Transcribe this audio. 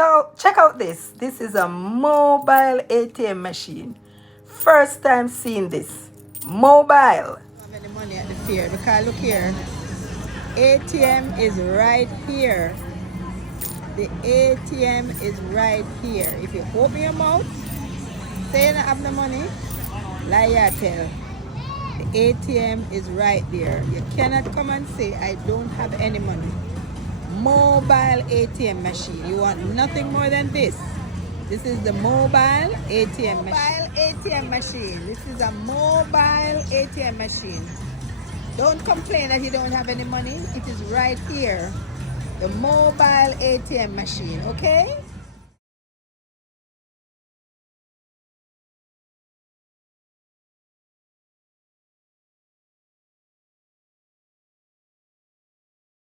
Now, check out this. This is a mobile ATM machine. First time seeing this. Mobile. Have any money at the fair because look here, ATM is right here. The ATM is right here. If you open your mouth, say you don't have no money, lie tell. The ATM is right there. You cannot come and say I don't have any money. Mobile ATM machine. You want nothing more than this. This is the mobile ATM machine. Mobile ATM machine. This is a mobile ATM machine. Don't complain that you don't have any money. It is right here. The mobile ATM machine, okay?